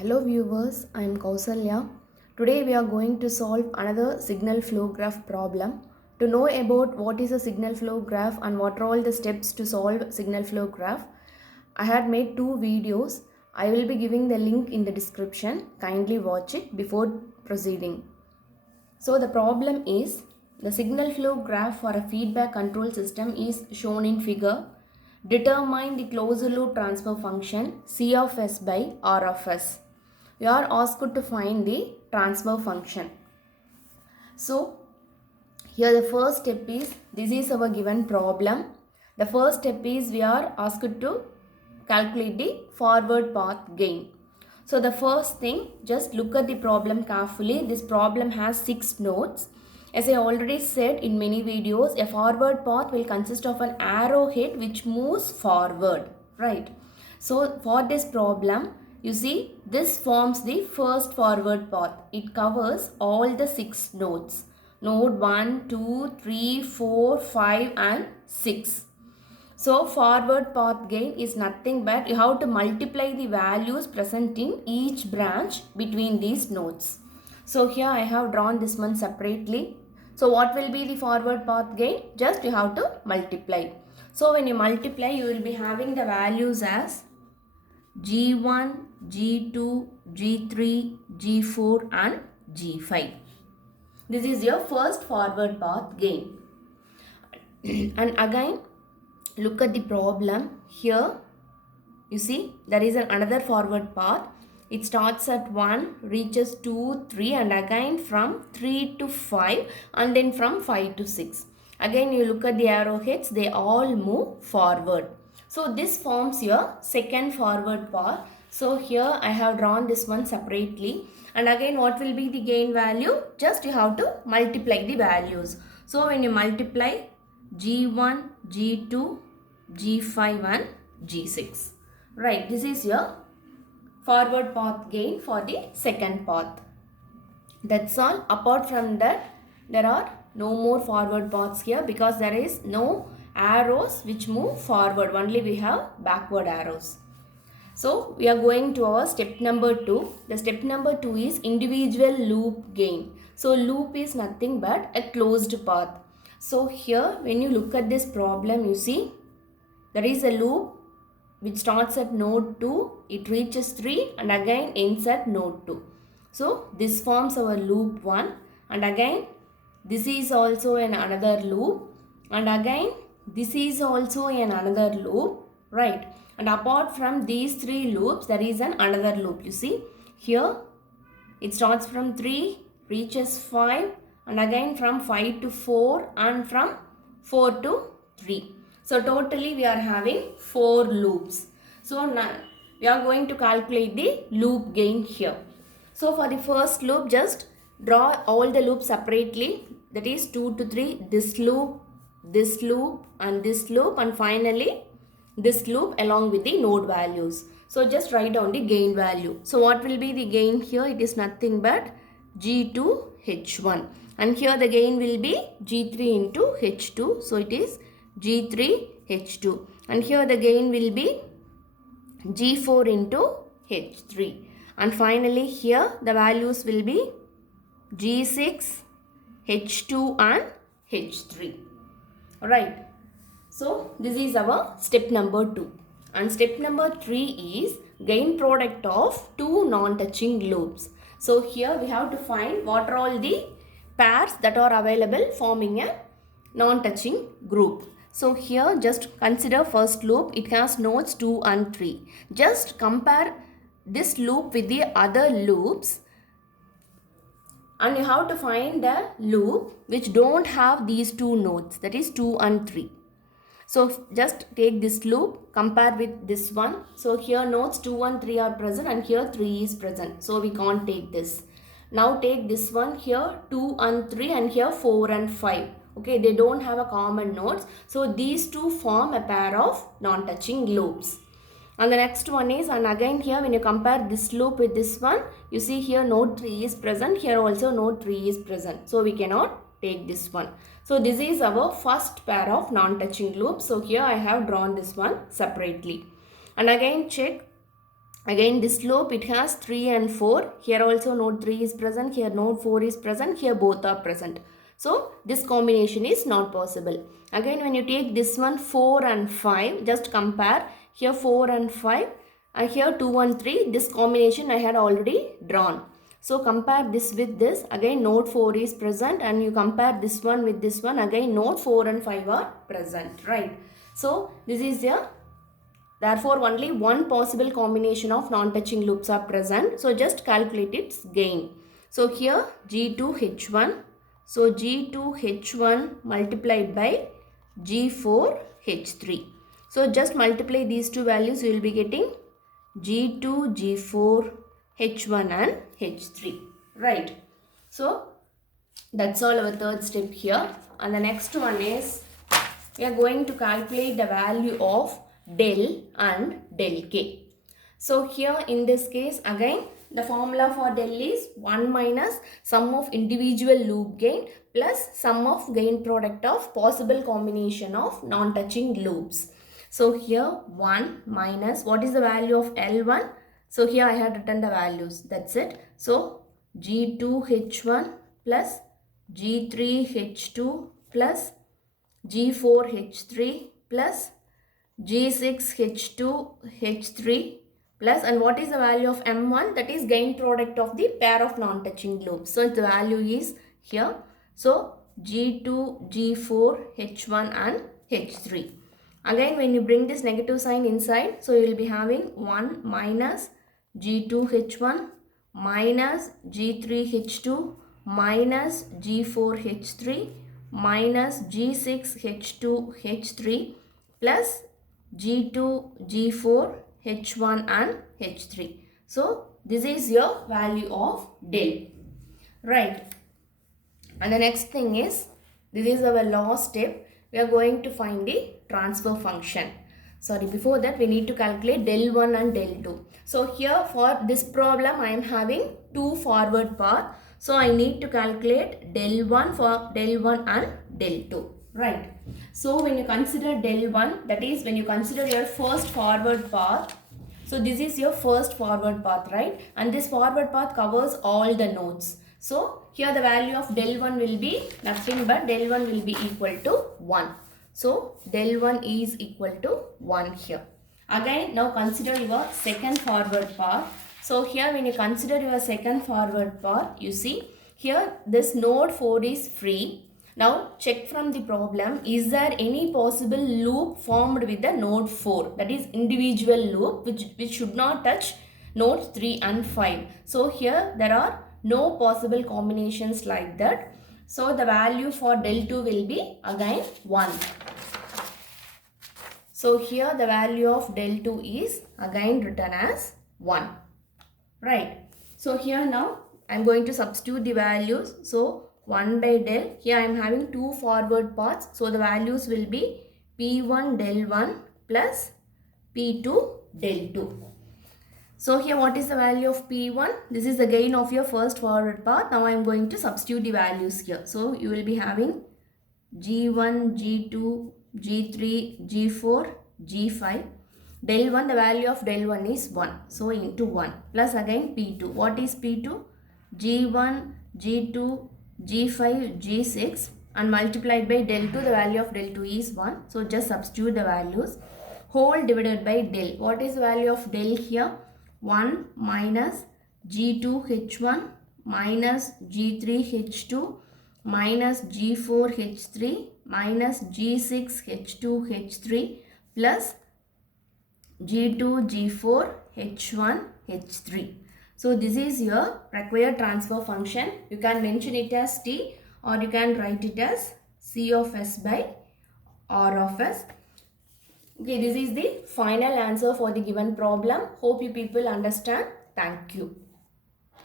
Hello viewers, I am Kausalya. Today we are going to solve another signal flow graph problem. To know about what is a signal flow graph and what are all the steps to solve signal flow graph, I had made two videos. I will be giving the link in the description. Kindly watch it before proceeding. So the problem is the signal flow graph for a feedback control system is shown in figure. Determine the closed loop transfer function C of S by R of S. You are asked to find the transfer function. So here the first step is, this is our given problem. The first step is we are asked to calculate the forward path gain. So the first thing, just look at the problem carefully. This problem has 6 nodes. As I already said in many videos, a forward path will consist of an arrowhead which moves forward, right? So for this problem, you see this forms the first forward path. It covers all the 6 nodes. Node 1, 2, 3, 4, 5 and 6. So forward path gain is nothing but you have to multiply the values present in each branch between these nodes. So here I have drawn this one separately. So what will be the forward path gain? Just you have to multiply. So when you multiply, you will be having the values as G1, G2, G3, G4 and G5. This is your first forward path gain. And again, look at the problem here. You see there is another forward path. It starts at 1, reaches 2, 3 and again from 3 to 5 and then from 5 to 6. Again you look at the arrowheads, they all move forward. So this forms your second forward path. So here I have drawn this one separately. And again what will be the gain value? Just you have to multiply the values. So when you multiply G1, G2, G5 and G6. Right, this is your forward path gain for the second path. That's all. Apart from that, there are no more forward paths here because there is no arrows which move forward. Only we have backward arrows. So we are going to our step number 2. The step number 2 is individual loop gain. So loop is nothing but a closed path. So here when you look at this problem, you see there is a loop which starts at node 2, it reaches 3 and again ends at node 2. So this forms our loop 1 and again this is also another loop and again this is also another loop, right? And apart from these 3 loops, there is another loop. You see here it starts from 3, reaches 5 and again from 5 to 4 and from 4 to 3. So totally we are having 4 loops. So now we are going to calculate the loop gain here. So for the first loop, just draw all the loops separately. That is 2 to 3, this loop and this loop and finally this loop along with the node values. So just write down the gain value. So what will be the gain here? It is nothing but G2H1 and here the gain will be G3 into H2. So it is G3H2 and here the gain will be G4 into H3 and finally here the values will be G6, H2 and H3. Alright, so this is our step number 2 and step number 3 is gain product of 2 non-touching loops. So here we have to find what are all the pairs that are available forming a non-touching group. So here just consider first loop, it has nodes 2 and 3. Just compare this loop with the other loops and you have to find the loop which don't have these 2 nodes, that is 2 and 3. So just take this loop, compare with this one. So here nodes 2 and 3 are present and here 3 is present. So we can't take this. Now take this one, here 2 and 3 and here 4 and 5. Okay, they don't have a common nodes. So these two form a pair of non-touching loops. And the next one is, and again here when you compare this loop with this one, you see here node 3 is present, here also node 3 is present. So we cannot take this one. So this is our first pair of non-touching loops. So here I have drawn this one separately. And again check Again this loop, it has 3 and 4. Here also node 3 is present, here node 4 is present, here both are present. So this combination is not possible. Again when you take this one 4 and 5, just compare. Here 4 and 5 and here 2 and 3. This combination I had already drawn. So compare this with this. Again node 4 is present, and you compare this one with this one. Again node 4 and 5 are present, right? So this is the, therefore only one possible combination of non-touching loops are present. So just calculate its gain. So here G2H1. So G2H1 multiplied by G4H3. So just multiply these two values, you will be getting G2, G4, H1 and H3. Right. So that's all our third step here. And the next one is, we are going to calculate the value of del and del k. So here in this case, again the formula for del is 1 minus sum of individual loop gain plus sum of gain product of possible combination of non-touching loops. So here 1 minus, what is the value of L1? So here I had written the values, that's it. So G2H1 plus G3H2 plus G4H3 plus G6H2H3 plus, and what is the value of M1? That is gain product of the pair of non-touching loops. So the value is here. So G2, G4, H1 and H3. Again when you bring this negative sign inside, so you will be having 1 minus G2H1 minus G3H2 minus G4H3 minus G6H2H3 plus G2, G4, H1 and H3. So this is your value of del. Right. And the next thing is, this is our last step. We are going to find the transfer function. Sorry, before that we need to calculate del 1 and del 2. So here for this problem I am having two forward path. So I need to calculate del 1 for del 1 and del 2. Right. So when you consider del 1, that is when you consider your first forward path. So this is your first forward path, right? And this forward path covers all the nodes. So here the value of del 1 will be nothing but del 1 will be equal to 1. So del 1 is equal to 1 here. Again now consider your second forward path. So here when you consider your second forward path, you see here this node 4 is free. Now check from the problem, is there any possible loop formed with the node 4, that is individual loop which should not touch nodes 3 and 5. So here there are no possible combinations like that. So the value for del 2 will be again 1. So here the value of del 2 is again written as 1. Right. So here now I am going to substitute the values. So 1 by del, here I am having two forward paths. So the values will be P1 del 1 plus P2 del 2. So here what is the value of P1? This is the gain of your first forward path. Now I am going to substitute the values here. So you will be having G1, G2, G3, G4, G5. Del 1, the value of del 1 is 1. So into 1 plus again P2. What is P2? G1, G2, G5, G6 and multiplied by del 2, the value of del 2 is 1. So just substitute the values. Whole divided by del. What is the value of del here? 1 minus G2H1 minus G3H2 minus G4H3 minus G6H2H3 plus G2, G4, H1, H3. So this is your required transfer function. You can mention it as T or you can write it as C of S by R of S. Okay, this is the final answer for the given problem. Hope you people understand. Thank you.